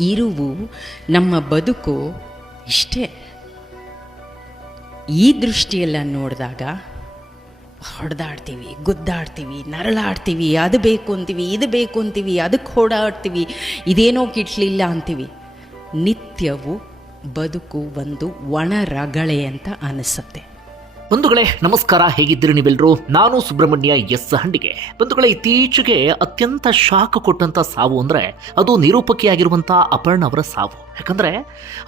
ಇರುವು ನಮ್ಮ ಬದುಕು ಇಷ್ಟೇ. ಈ ದೃಷ್ಟಿಯೆಲ್ಲ ನೋಡಿದಾಗ ಹೊಡೆದಾಡ್ತೀವಿ, ಗುದ್ದಾಡ್ತೀವಿ, ನರಳಾಡ್ತೀವಿ, ಅದು ಬೇಕು ಅಂತೀವಿ, ಇದು ಬೇಕು ಅಂತೀವಿ, ಅದಕ್ಕೆ ಓಡಾಡ್ತೀವಿ, ಇದೇನೋ ಕಿಟ್ಲಿಲ್ಲ ಅಂತೀವಿ. ನಿತ್ಯವು ಬದುಕು ಒಂದು ಒಣ ರಗಳೆ ಅಂತ ಅನಿಸುತ್ತೆ. ಬಂಧುಗಳೇ, ನಮಸ್ಕಾರ. ಹೇಗಿದ್ದೀರಿ ನೀವೆಲ್ಲರೂ ನಾನು ಸುಬ್ರಹ್ಮಣ್ಯ ಎಸ್ ಹಂಡಿಗೆ. ಬಂಧುಗಳೇ, ಇತ್ತೀಚೆಗೆ ಅತ್ಯಂತ ಶಾಕ್ ಕೊಟ್ಟಂತ ಸಾವು ಅಂದ್ರೆ ಅದು ನಿರೂಪಕಿಯಾಗಿರುವಂತಹ ಅಪರ್ಣ ಅವರ ಸಾವು. ಯಾಕಂದ್ರೆ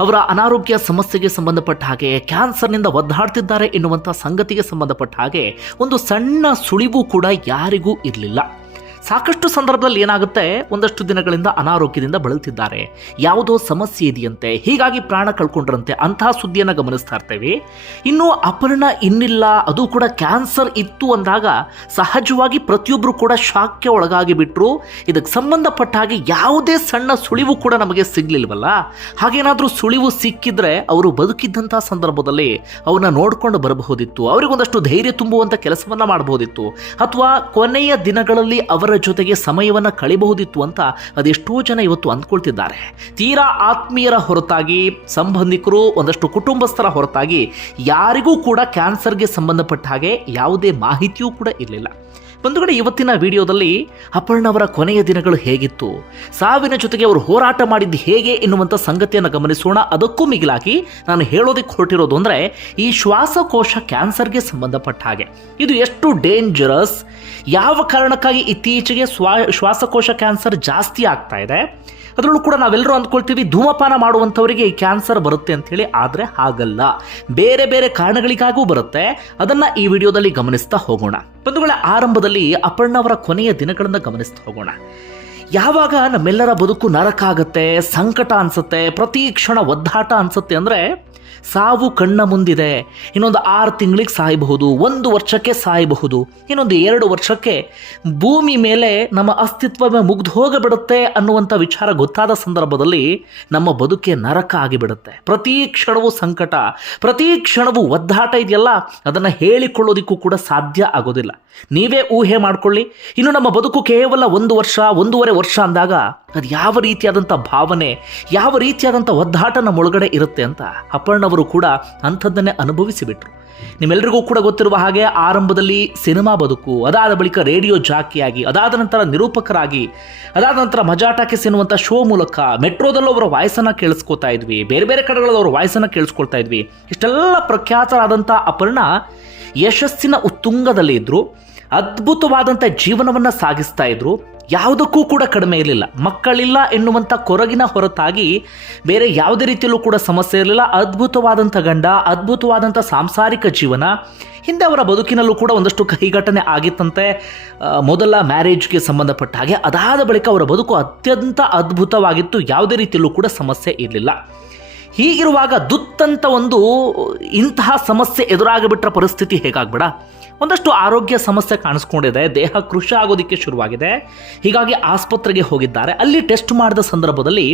ಅವರ ಅನಾರೋಗ್ಯ ಸಮಸ್ಯೆಗೆ ಸಂಬಂಧಪಟ್ಟ ಹಾಗೆ, ಕ್ಯಾನ್ಸರ್ನಿಂದ ಒದ್ದಾಡ್ತಿದ್ದಾರೆ ಎನ್ನುವಂತಹ ಸಂಗತಿಗೆ ಸಂಬಂಧಪಟ್ಟ ಹಾಗೆ, ಒಂದು ಸಣ್ಣ ಸುಳಿವು ಕೂಡ ಯಾರಿಗೂ ಇರಲಿಲ್ಲ. ಸಾಕಷ್ಟು ಸಂದರ್ಭದಲ್ಲಿ ಏನಾಗುತ್ತೆ? ಒಂದಷ್ಟು ದಿನಗಳಿಂದ ಅನಾರೋಗ್ಯದಿಂದ ಬಳಲ್ತಿದ್ದಾರೆ. ಯಾವುದೋ ಸಮಸ್ಯೆ ಇದೆಯಂತೆ. ಹೀಗಾಗಿ ಪ್ರಾಣ ಕಳ್ಕೊಂಡ್ರಂತೆ. ಅಂತಹ ಸುದ್ದಿಯನ್ನು ಗಮನಿಸ್ತಾ ಇರ್ತೇವೆ. ಇನ್ನು ಅಪರ್ಣ ಇನ್ನಿಲ್ಲ, ಅದು ಕೂಡ ಕ್ಯಾನ್ಸರ್ ಇತ್ತು ಅಂದಾಗ ಸಹಜವಾಗಿ ಪ್ರತಿಯೊಬ್ಬರು ಕೂಡ ಶಾಕ್ಗೆ ಒಳಗಾಗಿ ಬಿಟ್ಟರು ಇದಕ್ಕೆ ಸಂಬಂಧಪಟ್ಟ ಹಾಗೆ ಯಾವುದೇ ಸಣ್ಣ ಸುಳಿವು ಕೂಡ ನಮಗೆ ಸಿಗ್ಲಿಲ್ವಲ್ಲ? ಹಾಗೇನಾದರೂ ಸುಳಿವು ಸಿಕ್ಕಿದ್ರೆ ಅವರು ಬದುಕಿದ್ದಂಥ ಸಂದರ್ಭದಲ್ಲಿ ಅವ್ರನ್ನ ನೋಡ್ಕೊಂಡು ಬರಬಹುದಿತ್ತು. ಅವರಿಗೊಂದಷ್ಟು ಧೈರ್ಯ ತುಂಬುವಂಥ ಕೆಲಸವನ್ನ ಮಾಡಬಹುದಿತ್ತು. ಅಥವಾ ಕೊನೆಯ ದಿನಗಳಲ್ಲಿ ಅವರ ಜೊತೆಗೆ ಸಮಯವನ್ನು ಕಳಿಬಹುದಿತ್ತು ಅಂತ ಅದೆಷ್ಟೋ ಜನ ಇವತ್ತು ಅಂದ್ಕೊಳ್ತಿದ್ದಾರೆ. ತೀರಾ ಆತ್ಮೀಯರ ಹೊರತಾಗಿ, ಸಂಬಂಧಿಕರು ಒಂದಷ್ಟು ಕುಟುಂಬಸ್ಥರ ಹೊರತಾಗಿ ಯಾರಿಗೂ ಕೂಡ ಕ್ಯಾನ್ಸರ್ಗೆ ಸಂಬಂಧಪಟ್ಟ ಹಾಗೆ ಯಾವುದೇ ಮಾಹಿತಿಯೂ ಕೂಡ ಇರಲಿಲ್ಲ. ಬಂಧುಗಳೇ ಇವತ್ತಿನ ವಿಡಿಯೋದಲ್ಲಿ ಅಪರ್ಣವರ ಕೊನೆಯ ದಿನಗಳು ಹೇಗಿತ್ತು? ಸಾವಿನ ಜೊತೆಗೆ ಅವರು ಹೋರಾಟ ಮಾಡಿದ್ದು ಹೇಗೆ ಎನ್ನುವಂಥ ಸಂಗತಿಯನ್ನು ಗಮನಿಸೋಣ. ಅದಕ್ಕೂ ಮಿಗಿಲಾಗಿ ನಾನು ಹೇಳೋದಕ್ಕೆ ಹೊರಟಿರೋದು ಅಂದರೆ ಈ ಶ್ವಾಸಕೋಶ ಕ್ಯಾನ್ಸರ್ಗೆ ಸಂಬಂಧಪಟ್ಟ ಹಾಗೆ. ಇದು ಎಷ್ಟು ಡೇಂಜರಸ್ ಯಾವ ಕಾರಣಕ್ಕಾಗಿ ಇತ್ತೀಚೆಗೆ ಶ್ವಾಸಕೋಶ ಕ್ಯಾನ್ಸರ್ ಜಾಸ್ತಿ ಆಗ್ತಾ ಇದೆ? ಅದರಲ್ಲೂ ಕೂಡ ನಾವೆಲ್ಲರೂ ಅಂದ್ಕೊಳ್ತೀವಿ, ಧೂಮಪಾನ ಮಾಡುವಂಥವರಿಗೆ ಈ ಕ್ಯಾನ್ಸರ್ ಬರುತ್ತೆ ಅಂತ ಹೇಳಿ ಆದರೆ ಹಾಗಲ್ಲ. ಬೇರೆ ಬೇರೆ ಕಾರಣಗಳಿಗಾಗೂ ಬರುತ್ತೆ. ಅದನ್ನ ಈ ವಿಡಿಯೋದಲ್ಲಿ ಗಮನಿಸ್ತಾ ಹೋಗೋಣ. ಬಂಧುಗಳ, ಆರಂಭದಲ್ಲಿ ಅಪರ್ಣವರ ಕೊನೆಯ ದಿನಗಳನ್ನು ಗಮನಿಸ್ತಾ ಹೋಗೋಣ. ಯಾವಾಗ ನಮ್ಮೆಲ್ಲರ ಬದುಕು ನರಕ ಆಗುತ್ತೆ ಸಂಕಟ ಅನ್ಸುತ್ತೆ, ಪ್ರತಿ ಕ್ಷಣ ಒದ್ದಾಟ ಅನ್ಸುತ್ತೆ ಅಂದ್ರೆ ಸಾವು ಕಣ್ಣ ಮುಂದಿದೆ. ಇನ್ನೊಂದು ಆರು ತಿಂಗಳಿಗೆ ಸಾಯಬಹುದು, ಒಂದು ವರ್ಷಕ್ಕೆ ಸಾಯಬಹುದು, ಇನ್ನೊಂದು ಎರಡು ವರ್ಷಕ್ಕೆ ಭೂಮಿ ಮೇಲೆ ನಮ್ಮ ಅಸ್ತಿತ್ವವೇ ಮುಗ್ದು ಹೋಗಿಬಿಡುತ್ತೆ ಅನ್ನುವಂಥ ವಿಚಾರ ಗೊತ್ತಾದ ಸಂದರ್ಭದಲ್ಲಿ ನಮ್ಮ ಬದುಕೆ ನರಕ ಆಗಿಬಿಡುತ್ತೆ. ಪ್ರತಿ ಕ್ಷಣವೂ ಸಂಕಟ, ಪ್ರತಿ ಕ್ಷಣವೂ ಒದ್ದಾಟ ಇದೆಯಲ್ಲ, ಅದನ್ನು ಹೇಳಿಕೊಳ್ಳೋದಿಕ್ಕೂ ಕೂಡ ಸಾಧ್ಯ ಆಗೋದಿಲ್ಲ. ನೀವೇ ಊಹೆ ಮಾಡ್ಕೊಳ್ಳಿ, ಇನ್ನು ನಮ್ಮ ಬದುಕು ಕೇವಲ ಒಂದು ವರ್ಷ, ಒಂದೂವರೆ ವರ್ಷ ಅಂದಾಗ ಅದು ಯಾವ ರೀತಿಯಾದಂಥ ಭಾವನೆ, ಯಾವ ರೀತಿಯಾದಂಥ ಒದ್ದಾಟ ನಮ್ಮ ಒಳಗಡೆ ಇರುತ್ತೆ ಅಂತ ಅಪರ್ಣವರು ಕೂಡ ಅಂಥದ್ದನ್ನೇ ಅನುಭವಿಸಿಬಿಟ್ರು. ನಿಮ್ಮೆಲ್ಲರಿಗೂ ಕೂಡ ಗೊತ್ತಿರುವ ಹಾಗೆ ಆರಂಭದಲ್ಲಿ ಸಿನಿಮಾ ಬದುಕು, ಅದಾದ ಬಳಿಕ ರೇಡಿಯೋ ಜಾಕಿಯಾಗಿ, ಅದಾದ ನಂತರ ನಿರೂಪಕರಾಗಿ, ಅದಾದ ನಂತರ ಮಜಾಟಕ್ಕೆ ಸಿನ್ನುವಂಥ ಶೋ ಮೂಲಕ ಮೆಟ್ರೋದಲ್ಲೂ ಅವರ ವಾಯ್ಸನ್ನು ಕೇಳಿಸ್ಕೊತಾ ಇದ್ವಿ, ಬೇರೆ ಬೇರೆ ಕಡೆಗಳಲ್ಲಿ ಅವರ ವಾಯ್ಸನ್ನು ಕೇಳಿಸ್ಕೊಳ್ತಾ ಇದ್ವಿ. ಇಷ್ಟೆಲ್ಲ ಪ್ರಖ್ಯಾತರಾದಂಥ ಅಪರ್ಣ ಯಶಸ್ಸಿನ ಉತ್ತುಂಗದಲ್ಲಿ ಇದ್ರು ಅದ್ಭುತವಾದಂಥ ಜೀವನವನ್ನು ಸಾಗಿಸ್ತಾ ಇದ್ರು. ಯಾವುದಕ್ಕೂ ಕೂಡ ಕಡಿಮೆ ಇರಲಿಲ್ಲ. ಮಕ್ಕಳಿಲ್ಲ ಎನ್ನುವಂಥ ಕೊರಗಿನ ಹೊರತಾಗಿ ಬೇರೆ ಯಾವುದೇ ರೀತಿಯಲ್ಲೂ ಕೂಡ ಸಮಸ್ಯೆ ಇರಲಿಲ್ಲ. ಅದ್ಭುತವಾದಂಥ ಗಂಡ, ಅದ್ಭುತವಾದಂಥ ಸಾಂಸಾರಿಕ ಜೀವನ. ಹಿಂದೆ ಅವರ ಬದುಕಿನಲ್ಲೂ ಕೂಡ ಒಂದಷ್ಟು ಕೈಘಟನೆ ಆಗಿತ್ತಂತೆ. ಮೊದಲ ಮ್ಯಾರೇಜ್ಗೆ ಸಂಬಂಧಪಟ್ಟ ಹಾಗೆ. ಅದಾದ ಬಳಿಕ ಅವರ ಬದುಕು ಅತ್ಯಂತ ಅದ್ಭುತವಾಗಿತ್ತು. ಯಾವುದೇ ರೀತಿಯಲ್ಲೂ ಕೂಡ ಸಮಸ್ಯೆ ಇರಲಿಲ್ಲ. ಹೀಗಿರುವಾಗ ದುತ್ತಂತ ಒಂದು ಇಂತಹ ಸಮಸ್ಯೆ ಎದುರಾಗಿಬಿಟ್ರ ಪರಿಸ್ಥಿತಿ ಹೇಗಾಗ್ಬೇಡ? ಒಂದಷ್ಟು ಆರೋಗ್ಯ ಸಮಸ್ಯೆ ಕಾಣಿಸ್ಕೊಂಡಿದೆ, ದೇಹ ಕೃಷಿ ಆಗೋದಕ್ಕೆ ಶುರುವಾಗಿದೆ. ಹೀಗಾಗಿ ಆಸ್ಪತ್ರೆಗೆ ಹೋಗಿದ್ದಾರೆ. ಅಲ್ಲಿ ಟೆಸ್ಟ್ ಮಾಡಿದ ಸಂದರ್ಭದಲ್ಲಿ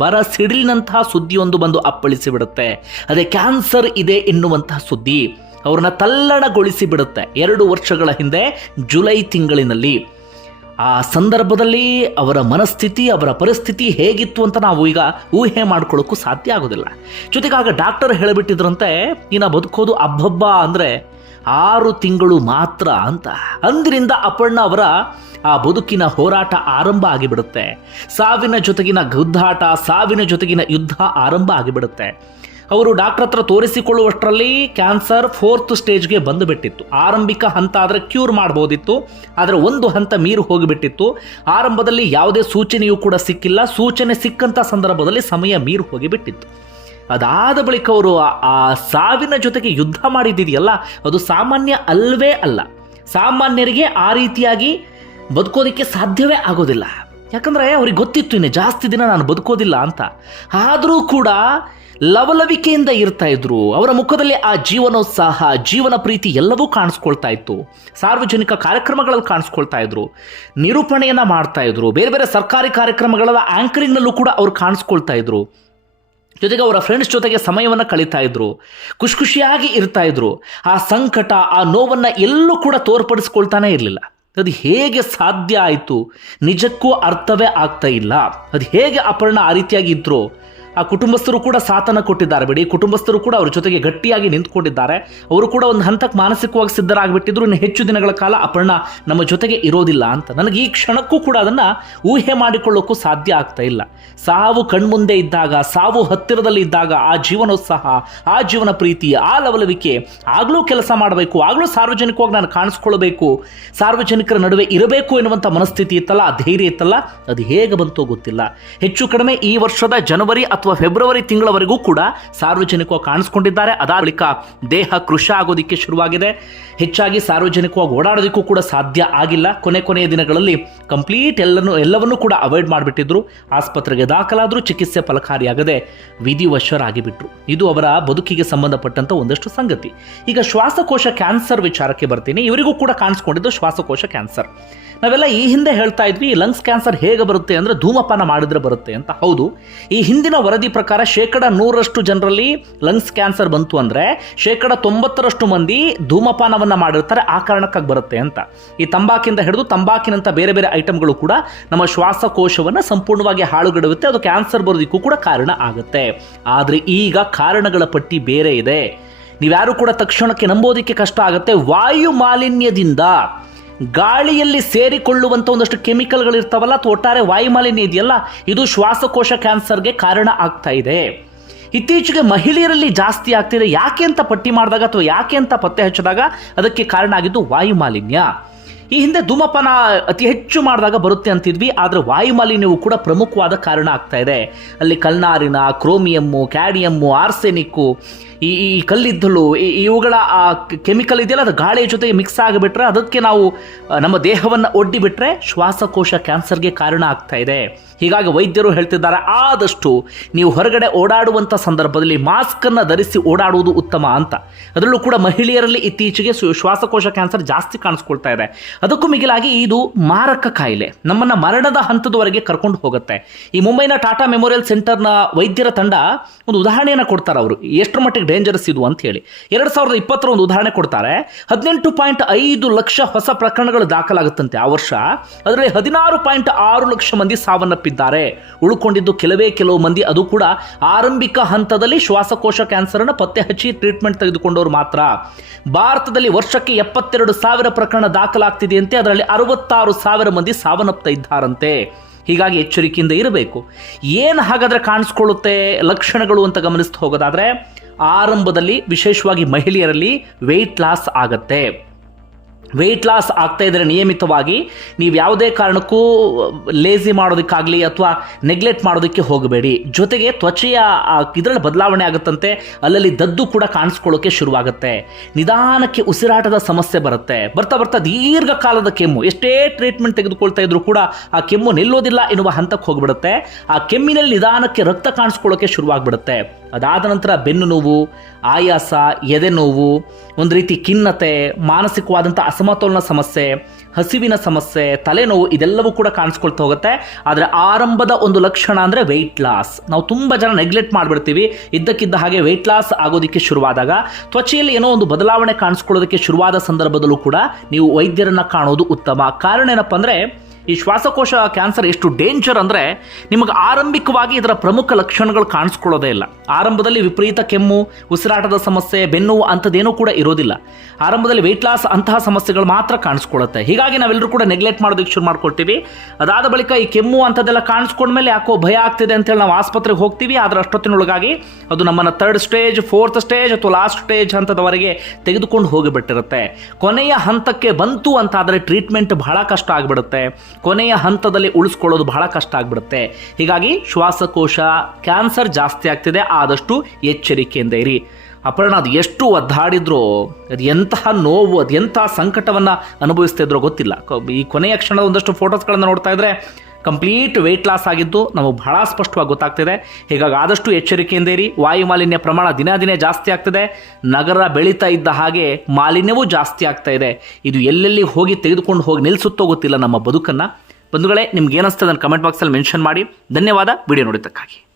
ಬರ ಸಿಡಿಲಿನಂತಹ ಸುದ್ದಿಯೊಂದು ಬಂದು ಅಪ್ಪಳಿಸಿ ಬಿಡುತ್ತೆ ಅದೇ ಕ್ಯಾನ್ಸರ್ ಇದೆ ಎನ್ನುವಂತಹ ಸುದ್ದಿ ಅವ್ರನ್ನ ತಲ್ಲಣಗೊಳಿಸಿ ಬಿಡುತ್ತೆ ಎರಡು ವರ್ಷಗಳ ಹಿಂದೆ ಜುಲೈ ತಿಂಗಳಿನಲ್ಲಿ. ಆ ಸಂದರ್ಭದಲ್ಲಿ ಅವರ ಮನಸ್ಥಿತಿ, ಅವರ ಪರಿಸ್ಥಿತಿ ಹೇಗಿತ್ತು ಅಂತ ನಾವು ಈಗ ಊಹೆ ಮಾಡ್ಕೊಳ್ಳೋಕ್ಕೂ ಸಾಧ್ಯ ಆಗೋದಿಲ್ಲ. ಜೊತೆಗೆ ಆಗ ಡಾಕ್ಟರ್ ಹೇಳಿಬಿಟ್ಟಿದ್ರಂತೆ, ಇನ್ನು ಬದುಕೋದು ಅಬ್ಬಬ್ಬ ಅಂದರೆ ಆರು ತಿಂಗಳು ಮಾತ್ರ ಅಂತ. ಅಂದಿನಿಂದ ಅಪ್ಪಣ್ಣ ಅವರ ಆ ಬದುಕಿನ ಹೋರಾಟ ಆರಂಭ ಆಗಿಬಿಡುತ್ತೆ. ಸಾವಿನ ಜೊತೆಗಿನ ಗುದ್ದಾಟ, ಸಾವಿನ ಜೊತೆಗಿನ ಯುದ್ಧ ಆರಂಭ ಆಗಿಬಿಡುತ್ತೆ. ಅವರು ಡಾಕ್ಟರ್ ಹತ್ರ ತೋರಿಸಿಕೊಳ್ಳುವಷ್ಟರಲ್ಲಿ ಕ್ಯಾನ್ಸರ್ ಫೋರ್ತ್ ಸ್ಟೇಜ್ಗೆ ಬಂದುಬಿಟ್ಟಿತ್ತು. ಆರಂಭಿಕ ಹಂತ ಆದರೆ ಕ್ಯೂರ್ ಮಾಡ್ಬೋದಿತ್ತು. ಆದರೆ ಒಂದು ಹಂತ ಮೀರು ಹೋಗಿಬಿಟ್ಟಿತ್ತು. ಆರಂಭದಲ್ಲಿ ಯಾವುದೇ ಸೂಚನೆಯೂ ಕೂಡ ಸಿಕ್ಕಿಲ್ಲ. ಸೂಚನೆ ಸಿಕ್ಕಂಥ ಸಂದರ್ಭದಲ್ಲಿ ಸಮಯ ಮೀರು ಹೋಗಿಬಿಟ್ಟಿತ್ತು. ಅದಾದ ಬಳಿಕ ಅವರು ಆ- ಸಾವಿನ ಜೊತೆಗೆ ಯುದ್ಧ ಮಾಡಿದ್ದಿದೆಯಲ್ಲ, ಅದು ಸಾಮಾನ್ಯ ಅಲ್ವೇ ಅಲ್ಲ. ಸಾಮಾನ್ಯರಿಗೆ ಆ ರೀತಿಯಾಗಿ ಬದುಕೋದಕ್ಕೆ ಸಾಧ್ಯವೇ ಆಗೋದಿಲ್ಲ. ಯಾಕಂದ್ರೆ ಅವ್ರಿಗೆ ಗೊತ್ತಿತ್ತು, ಇನ್ನು ಜಾಸ್ತಿ ದಿನ ನಾನು ಬದುಕೋದಿಲ್ಲ ಅಂತ. ಆದರೂ ಕೂಡ ಲವಲವಿಕೆಯಿಂದ ಇರ್ತಾ ಇದ್ರು. ಅವರ ಮುಖದಲ್ಲಿ ಆ ಜೀವನೋತ್ಸಾಹ, ಜೀವನ ಪ್ರೀತಿ ಎಲ್ಲವೂ ಕಾಣಿಸ್ಕೊಳ್ತಾ ಇತ್ತು. ಸಾರ್ವಜನಿಕ ಕಾರ್ಯಕ್ರಮಗಳಲ್ಲಿ ಕಾಣಿಸ್ಕೊಳ್ತಾ ಇದ್ರು. ನಿರೂಪಣೆಯನ್ನು ಮಾಡ್ತಾ ಇದ್ರು. ಬೇರೆ ಬೇರೆ ಸರ್ಕಾರಿ ಕಾರ್ಯಕ್ರಮಗಳ ಆಂಕರಿಂಗ್ನಲ್ಲೂ ಕೂಡ ಅವ್ರು ಕಾಣಿಸ್ಕೊಳ್ತಾ ಇದ್ರು. ಜೊತೆಗೆ ಅವರ ಫ್ರೆಂಡ್ಸ್ ಜೊತೆಗೆ ಸಮಯವನ್ನು ಕಳೀತಾ ಇದ್ರು. ಖುಷಿ ಖುಷಿಯಾಗಿ ಇರ್ತಾ ಇದ್ರು. ಆ ಸಂಕಟ, ಆ ನೋವನ್ನು ಎಲ್ಲೂ ಕೂಡ ತೋರ್ಪಡಿಸ್ಕೊಳ್ತಾನೆ ಇರಲಿಲ್ಲ. ಅದು ಹೇಗೆ ಸಾಧ್ಯ ಆಯಿತು? ನಿಜಕ್ಕೂ ಅರ್ಥವೇ ಆಗ್ತಾ ಇಲ್ಲ. ಅದು ಹೇಗೆ ಅಪರ್ಣ ಆ ರೀತಿಯಾಗಿ ಇದ್ರು? ಆ ಕುಟುಂಬಸ್ಥರು ಕೂಡ ಸಾಥನ ಕೊಟ್ಟಿದ್ದಾರೆ. ಬಿಡಿ, ಕುಟುಂಬಸ್ಥರು ಕೂಡ ಅವ್ರ ಜೊತೆಗೆ ಗಟ್ಟಿಯಾಗಿ ನಿಂತ್ಕೊಂಡಿದ್ದಾರೆ. ಅವರು ಕೂಡ ಒಂದು ಹಂತಕ್ಕೆ ಮಾನಸಿಕವಾಗಿ ಸಿದ್ಧರಾಗಿಬಿಟ್ಟಿದ್ರು. ಇನ್ನು ಹೆಚ್ಚು ದಿನಗಳ ಕಾಲ ಅಪರ್ಣ ನಮ್ಮ ಜೊತೆಗೆ ಇರೋದಿಲ್ಲ ಅಂತ. ನನಗೆ ಈ ಕ್ಷಣಕ್ಕೂ ಕೂಡ ಅದನ್ನು ಊಹೆ ಮಾಡಿಕೊಳ್ಳೋಕ್ಕೂ ಸಾಧ್ಯ ಆಗ್ತಾ ಇಲ್ಲ. ಸಾವು ಕಣ್ಮುಂದೆ ಇದ್ದಾಗ, ಸಾವು ಹತ್ತಿರದಲ್ಲಿ ಇದ್ದಾಗ, ಆ ಜೀವನೋತ್ಸಾಹ, ಆ ಜೀವನ ಪ್ರೀತಿ, ಆ ಲವಲವಿಕೆ ಆಗಲೂ ಕೆಲಸ ಮಾಡಬೇಕು, ಆಗಲೂ ಸಾರ್ವಜನಿಕವಾಗಿ ನಾನು ಕಾಣಿಸ್ಕೊಳ್ಬೇಕು, ಸಾರ್ವಜನಿಕರ ನಡುವೆ ಇರಬೇಕು ಎನ್ನುವಂಥ ಮನಸ್ಥಿತಿ ಇತ್ತಲ್ಲ, ಆ ಧೈರ್ಯ ಇತ್ತಲ್ಲ, ಅದು ಹೇಗೆ ಬಂತೋ ಗೊತ್ತಿಲ್ಲ. ಹೆಚ್ಚು ಕಡಿಮೆ ಈ ವರ್ಷದ ಜನವರಿ ಅಥವಾ ಫೆಬ್ರವರಿ ತಿಂಗಳವರೆಗೂ ಕೂಡ ಸಾರ್ವಜನಿಕವಾಗಿ ಕಾಣಿಸ್ಕೊಂಡಿದ್ದಾರೆ. ಅದಾದ ಬಳಿಕ ದೇಹ ಕೃಷ ಆಗೋದಿಕ್ಕೆ ಶುರುವಾಗಿದೆ. ಹೆಚ್ಚಾಗಿ ಸಾರ್ವಜನಿಕವಾಗಿ ಓಡಾಡೋದಕ್ಕೂ ಕೂಡ ಸಾಧ್ಯ ಆಗಿಲ್ಲ. ಕೊನೆ ಕೊನೆಯ ದಿನಗಳಲ್ಲಿ ಕಂಪ್ಲೀಟ್ ಎಲ್ಲನೂ ಎಲ್ಲವನ್ನೂ ಕೂಡ ಅವಾಯ್ಡ್ ಮಾಡಿಬಿಟ್ಟಿದ್ರು. ಆಸ್ಪತ್ರೆಗೆ ದಾಖಲಾದರೂ ಚಿಕಿತ್ಸೆ ಫಲಕಾರಿಯಾಗದೆ ವಿಧಿವಶರಾಗಿಬಿಟ್ರು. ಇದು ಅವರ ಬದುಕಿಗೆ ಸಂಬಂಧಪಟ್ಟಂಥ ಒಂದಷ್ಟು ಸಂಗತಿ. ಈಗ ಶ್ವಾಸಕೋಶ ಕ್ಯಾನ್ಸರ್ ವಿಚಾರಕ್ಕೆ ಬರ್ತೀನಿ. ಇವರಿಗೂ ಕೂಡ ಕಾಣಿಸ್ಕೊಂಡಿದ್ದು ಶ್ವಾಸಕೋಶ ಕ್ಯಾನ್ಸರ್. ನಾವೆಲ್ಲ ಈ ಹಿಂದೆ ಹೇಳ್ತಾ ಇದ್ವಿ ಲಂಗ್ಸ್ ಕ್ಯಾನ್ಸರ್ ಹೇಗೆ ಬರುತ್ತೆ ಅಂದರೆ ಧೂಮಪಾನ ಮಾಡಿದ್ರೆ ಬರುತ್ತೆ ಅಂತ. ಹೌದು. ಈ ಹಿಂದಿನ ವರದಿ ಪ್ರಕಾರ ಶೇಕಡ ನೂರರಷ್ಟು ಜನರಲ್ಲಿ ಲಂಗ್ಸ್ ಕ್ಯಾನ್ಸರ್ ಬಂತು ಅಂದರೆ ಶೇಕಡ ತೊಂಬತ್ತರಷ್ಟು ಮಂದಿ ಧೂಮಪಾನವನ್ನು ಮಾಡಿರ್ತಾರೆ, ಆ ಕಾರಣಕ್ಕಾಗಿ ಬರುತ್ತೆ ಅಂತ. ಈ ತಂಬಾಕಿಂದ ಹಿಡಿದು ತಂಬಾಕಿನಂಥ ಬೇರೆ ಬೇರೆ ಐಟಮ್ಗಳು ಕೂಡ ನಮ್ಮ ಶ್ವಾಸಕೋಶವನ್ನು ಸಂಪೂರ್ಣವಾಗಿ ಹಾಳುಗೆಡುತ್ತೆ ಅದು ಕ್ಯಾನ್ಸರ್ ಬರೋದಕ್ಕೂ ಕೂಡ ಕಾರಣ ಆಗುತ್ತೆ. ಆದರೆ ಈಗ ಕಾರಣಗಳ ಪಟ್ಟಿ ಬೇರೆ ಇದೆ. ನೀವ್ಯಾರು ಕೂಡ ತಕ್ಷಣಕ್ಕೆ ನಂಬೋದಕ್ಕೆ ಕಷ್ಟ ಆಗುತ್ತೆ, ವಾಯು ಮಾಲಿನ್ಯದಿಂದ. ಗಾಳಿಯಲ್ಲಿ ಸೇರಿಕೊಳ್ಳುವಂಥ ಒಂದಷ್ಟು ಕೆಮಿಕಲ್ಗಳು ಇರ್ತಾವಲ್ಲ ಅಥವಾ ಒಟ್ಟಾರೆ ವಾಯುಮಾಲಿನ್ಯ ಇದೆಯಲ್ಲ, ಇದು ಶ್ವಾಸಕೋಶ ಕ್ಯಾನ್ಸರ್ಗೆ ಕಾರಣ ಆಗ್ತಾ ಇದೆ. ಇತ್ತೀಚೆಗೆ ಮಹಿಳೆಯರಲ್ಲಿ ಜಾಸ್ತಿ ಆಗ್ತಿದೆ. ಯಾಕೆ ಅಂತ ಪಟ್ಟಿ ಮಾಡಿದಾಗ ಅಥವಾ ಯಾಕೆ ಅಂತ ಪತ್ತೆ ಹಚ್ಚಿದಾಗ ಅದಕ್ಕೆ ಕಾರಣ ಆಗಿದ್ದು ವಾಯು ಮಾಲಿನ್ಯ ಈ ಹಿಂದೆ ಧೂಮಪಾನ ಅತಿ ಹೆಚ್ಚು ಮಾಡಿದಾಗ ಬರುತ್ತೆ ಅಂತಿದ್ವಿ, ಆದರೆ ವಾಯು ಮಾಲಿನ್ಯವು ಕೂಡ ಪ್ರಮುಖವಾದ ಕಾರಣ ಆಗ್ತಾ ಇದೆ. ಅಲ್ಲಿ ಕಲ್ನಾರಿನ ಕ್ರೋಮಿಯಮ್ಮು, ಕ್ಯಾಡಿಯಮ್ಮು, ಆರ್ಸೆನಿಕ್ಕು ಈ ಈ ಕಲ್ಲಿದ್ದಲು ಇವುಗಳ, ಆ ಕೆಮಿಕಲ್ ಇದೆಯಲ್ಲ, ಅದು ಗಾಳಿಯ ಜೊತೆಗೆ ಮಿಕ್ಸ್ ಆಗಿಬಿಟ್ರೆ ಅದಕ್ಕೆ ನಾವು ನಮ್ಮ ದೇಹವನ್ನು ಒಡ್ಡಿಬಿಟ್ರೆ ಶ್ವಾಸಕೋಶ ಕ್ಯಾನ್ಸರ್ಗೆ ಕಾರಣ ಆಗ್ತಾ ಇದೆ. ಹೀಗಾಗಿ ವೈದ್ಯರು ಹೇಳ್ತಿದ್ದಾರೆ, ಆದಷ್ಟು ನೀವು ಹೊರಗಡೆ ಓಡಾಡುವಂಥ ಸಂದರ್ಭದಲ್ಲಿ ಮಾಸ್ಕನ್ನು ಧರಿಸಿ ಓಡಾಡುವುದು ಉತ್ತಮ ಅಂತ. ಅದರಲ್ಲೂ ಕೂಡ ಮಹಿಳೆಯರಲ್ಲಿ ಇತ್ತೀಚೆಗೆ ಶ್ವಾಸಕೋಶ ಕ್ಯಾನ್ಸರ್ ಜಾಸ್ತಿ ಕಾಣಿಸ್ಕೊಳ್ತಾ ಇದೆ. ಅದಕ್ಕೂ ಮಿಗಿಲಾಗಿ ಇದು ಮಾರಕ ಕಾಯಿಲೆ. ನಮ್ಮನ್ನು ಮರಣದ ಹಂತದವರೆಗೆ ಕರ್ಕೊಂಡು ಹೋಗುತ್ತೆ. ಈ ಮುಂಬೈನ ಟಾಟಾ ಮೆಮೋರಿಯಲ್ ಸೆಂಟರ್ನ ವೈದ್ಯರ ತಂಡ ಒಂದು ಉದಾಹರಣೆಯನ್ನು ಕೊಡ್ತಾರೆ ಅವರು ಎಷ್ಟರ ಮಟ್ಟಿಗೆ ಡೇಂಜರಸ್ ಇದು ಅಂತ ಹೇಳಿ. ಎರಡು ಸಾವಿರದ ಇಪ್ಪತ್ತರ ಒಂದು ಉದಾಹರಣೆ ಕೊಡ್ತಾರೆ. ಹದಿನೆಂಟು ಪಾಯಿಂಟ್ ಐದು ಲಕ್ಷ ಹೊಸ ಪ್ರಕರಣಗಳು ದಾಖಲಾಗುತ್ತಂತೆ ಆ ವರ್ಷ. ಅದರಲ್ಲಿ ಹದಿನಾರು ಪಾಯಿಂಟ್ ಆರು ಲಕ್ಷ ಮಂದಿ ಸಾವನ್ನಪ್ಪಿದ್ದಾರೆ. ಉಳ್ಕೊಂಡಿದ್ದು ಕೆಲವೇ ಕೆಲವು ಮಂದಿ, ಅದು ಕೂಡ ಆರಂಭಿಕ ಹಂತದಲ್ಲಿ ಶ್ವಾಸಕೋಶ ಕ್ಯಾನ್ಸರ್ ಅನ್ನು ಪತ್ತೆ ಹಚ್ಚಿ ಟ್ರೀಟ್ಮೆಂಟ್ ತೆಗೆದುಕೊಂಡವರು ಮಾತ್ರ. ಭಾರತದಲ್ಲಿ ವರ್ಷಕ್ಕೆ ಎಪ್ಪತ್ತೆರಡು ಸಾವಿರ ಪ್ರಕರಣ ದಾಖಲಾಗ್ತಿದೆಯಂತೆ, ಅದರಲ್ಲಿ ಅರವತ್ತಾರು ಸಾವಿರ ಮಂದಿ ಸಾವನ್ನಪ್ತಾ ಇದ್ದಾರಂತೆ. ಹೀಗಾಗಿ ಎಚ್ಚರಿಕೆಯಿಂದ ಇರಬೇಕು. ಏನು ಹಾಗಾದರೆ ಕಾಣಿಸ್ಕೊಳ್ಳುತ್ತೆ ಲಕ್ಷಣಗಳು ಅಂತ ಗಮನಿಸ್ತಾ ಹೋಗೋದಾದ್ರೆ ಆರಂಭದಲ್ಲಿ ವಿಶೇಷವಾಗಿ ಮಹಿಳೆಯರಲ್ಲಿ ವೆಯ್ಟ್ ಲಾಸ್ ಆಗತ್ತೆ. ವೆಯ್ಟ್ ಲಾಸ್ ಆಗ್ತಾ ಇದ್ರೆ ನಿಯಮಿತವಾಗಿ ನೀವು ಯಾವುದೇ ಕಾರಣಕ್ಕೂ ಲೇಸಿ ಮಾಡೋದಕ್ಕಾಗಲಿ ಅಥವಾ ನೆಗ್ಲೆಕ್ಟ್ ಮಾಡೋದಕ್ಕೆ ಹೋಗಬೇಡಿ. ಜೊತೆಗೆ ತ್ವಚೆಯ ಇದರಲ್ಲಿ ಬದಲಾವಣೆ ಆಗುತ್ತಂತೆ, ಅಲ್ಲಲ್ಲಿ ದದ್ದು ಕೂಡ ಕಾಣಿಸ್ಕೊಳ್ಳೋಕೆ ಶುರುವಾಗುತ್ತೆ. ನಿಧಾನಕ್ಕೆ ಉಸಿರಾಟದ ಸಮಸ್ಯೆ ಬರುತ್ತೆ. ಬರ್ತಾ ಬರ್ತಾ ದೀರ್ಘಕಾಲದ ಕೆಮ್ಮು, ಎಷ್ಟೇ ಟ್ರೀಟ್ಮೆಂಟ್ ತೆಗೆದುಕೊಳ್ತಾ ಇದ್ರೂ ಕೂಡ ಆ ಕೆಮ್ಮು ನಿಲ್ಲೋದಿಲ್ಲ ಎನ್ನುವ ಹಂತಕ್ಕೆ ಹೋಗ್ಬಿಡುತ್ತೆ. ಆ ಕೆಮ್ಮಿನಲ್ಲಿ ನಿಧಾನಕ್ಕೆ ರಕ್ತ ಕಾಣಿಸ್ಕೊಳ್ಳೋಕೆ ಶುರುವಾಗ್ಬಿಡುತ್ತೆ. ಅದಾದ ನಂತರ ಬೆನ್ನು ನೋವು, ಆಯಾಸ, ಎದೆ ನೋವು, ಒಂದು ರೀತಿ ಖಿನ್ನತೆ ಮಾನಸಿಕವಾದಂಥ ಅಸಮತೋಲನ ಸಮಸ್ಯೆ, ಹಸಿವಿನ ಸಮಸ್ಯೆ, ತಲೆನೋವು ಇದೆಲ್ಲವೂ ಕೂಡ ಕಾಣಿಸ್ಕೊಳ್ತಾ ಹೋಗುತ್ತೆ. ಆದರೆ ಆರಂಭದ ಒಂದು ಲಕ್ಷಣ ಅಂದರೆ ವೆಯ್ಟ್ ಲಾಸ್ ನಾವು ತುಂಬ ಜನ ನೆಗ್ಲೆಕ್ಟ್ ಮಾಡಿಬಿಡ್ತೀವಿ. ಇದ್ದಕ್ಕಿದ್ದ ಹಾಗೆ ವೆಯ್ಟ್ ಲಾಸ್ ಆಗೋದಕ್ಕೆ ಶುರುವಾದಾಗ, ತ್ವಚೆಯಲ್ಲಿ ಏನೋ ಒಂದು ಬದಲಾವಣೆ ಕಾಣಿಸ್ಕೊಳ್ಳೋದಕ್ಕೆ ಶುರುವಾದ ಸಂದರ್ಭದಲ್ಲೂ ಕೂಡ ನೀವು ವೈದ್ಯರನ್ನು ಕಾಣೋದು ಉತ್ತಮ. ಕಾರಣ ಏನಪ್ಪ ಅಂದರೆ ಈ ಶ್ವಾಸಕೋಶ ಕ್ಯಾನ್ಸರ್ ಎಷ್ಟು ಡೇಂಜರ್ ಅಂದರೆ ನಿಮಗೆ ಆರಂಭಿಕವಾಗಿ ಇದರ ಪ್ರಮುಖ ಲಕ್ಷಣಗಳು ಕಾಣಿಸ್ಕೊಳ್ಳೋದೇ ಇಲ್ಲ. ಆರಂಭದಲ್ಲಿ ವಿಪರೀತ ಕೆಮ್ಮು, ಉಸಿರಾಟದ ಸಮಸ್ಯೆ, ಬೆನ್ನುವು ಅಂಥದ್ದೇನೂ ಕೂಡ ಇರೋದಿಲ್ಲ. ಆರಂಭದಲ್ಲಿ ವೆಯ್ಟ್ ಲಾಸ್ ಅಂತಹ ಸಮಸ್ಯೆಗಳು ಮಾತ್ರ ಕಾಣಿಸ್ಕೊಳ್ಳುತ್ತೆ. ಹೀಗಾಗಿ ನಾವೆಲ್ಲರೂ ಕೂಡ ನೆಗ್ಲೆಕ್ಟ್ ಮಾಡೋದಕ್ಕೆ ಶುರು ಮಾಡ್ಕೊಳ್ತೀವಿ. ಅದಾದ ಬಳಿಕ ಈ ಕೆಮ್ಮು ಅಂಥದ್ದೆಲ್ಲ ಕಾಣಿಸ್ಕೊಂಡ್ಮೇಲೆ ಯಾಕೋ ಭಯ ಆಗ್ತಿದೆ ಅಂತೇಳಿ ನಾವು ಆಸ್ಪತ್ರೆಗೆ ಹೋಗ್ತೀವಿ. ಆದರೆ ಅಷ್ಟೊತ್ತಿನೊಳಗಾಗಿ ಅದು ನಮ್ಮನ್ನು ಥರ್ಡ್ ಸ್ಟೇಜ್ ಫೋರ್ತ್ ಸ್ಟೇಜ್ ಅಥವಾ ಲಾಸ್ಟ್ ಸ್ಟೇಜ್ ಹಂತದವರೆಗೆ ತೆಗೆದುಕೊಂಡು ಹೋಗಿಬಿಟ್ಟಿರುತ್ತೆ. ಕೊನೆಯ ಹಂತಕ್ಕೆ ಬಂತು ಅಂತಾದರೆ ಟ್ರೀಟ್ಮೆಂಟ್ ಬಹಳ ಕಷ್ಟ ಆಗಿಬಿಡುತ್ತೆ. ಕೊನೆಯ ಹಂತದಲ್ಲಿ ಉಳಿಸ್ಕೊಳ್ಳೋದು ಬಹಳ ಕಷ್ಟ ಆಗಿಬಿಡುತ್ತೆ. ಹೀಗಾಗಿ ಶ್ವಾಸಕೋಶ ಕ್ಯಾನ್ಸರ್ ಜಾಸ್ತಿ ಆಗ್ತಿದೆ, ಆದಷ್ಟು ಎಚ್ಚರಿಕೆಯಿಂದ ಇರಿ. ಅಪರ್ಣ, ಅದು ಎಷ್ಟು ಒದ್ದಾಡಿದ್ರೋ, ಅದು ಎಂತಹ ನೋವು, ಅದು ಎಂತಹ ಸಂಕಟವನ್ನು ಅನುಭವಿಸ್ತಾ ಇದ್ರೋ ಗೊತ್ತಿಲ್ಲ. ಈ ಕೊನೆಯ ಕ್ಷಣದ ಒಂದಷ್ಟು ಫೋಟೋಸ್ಗಳನ್ನು ನೋಡ್ತಾ ಇದ್ರೆ ಕಂಪ್ಲೀಟ್ ವೆಯ್ಟ್ ಲಾಸ್ ಆಗಿದ್ದು ನಮಗೆ ಬಹಳ ಸ್ಪಷ್ಟವಾಗಿ ಗೊತ್ತಾಗ್ತಿದೆ. ಹೀಗಾಗಿ ಆದಷ್ಟು ಎಚ್ಚರಿಕೆಯಿಂದೇರಿ ವಾಯು ಮಾಲಿನ್ಯ ಪ್ರಮಾಣ ದಿನ ದಿನೇ ಜಾಸ್ತಿ ಆಗ್ತಿದೆ. ನಗರ ಬೆಳೀತಾ ಇದ್ದ ಹಾಗೆ ಮಾಲಿನ್ಯವೂ ಜಾಸ್ತಿ ಆಗ್ತಾ ಇದೆ. ಇದು ಎಲ್ಲೆಲ್ಲಿ ಹೋಗಿ ತೆಗೆದುಕೊಂಡು ಹೋಗಿ ನಿಲ್ಲಿಸುತ್ತೋ ಗೊತ್ತಿಲ್ಲ ನಮ್ಮ ಬದುಕನ್ನು. ಬಂಧುಗಳೇ, ನಿಮ್ಗೆ ಏನಿಸ್ತದೆ ಕಮೆಂಟ್ ಬಾಕ್ಸಲ್ಲಿ ಮೆನ್ಷನ್ ಮಾಡಿ. ಧನ್ಯವಾದ. ವಿಡಿಯೋ ನೋಡಿದ್ದಕ್ಕಾಗಿ.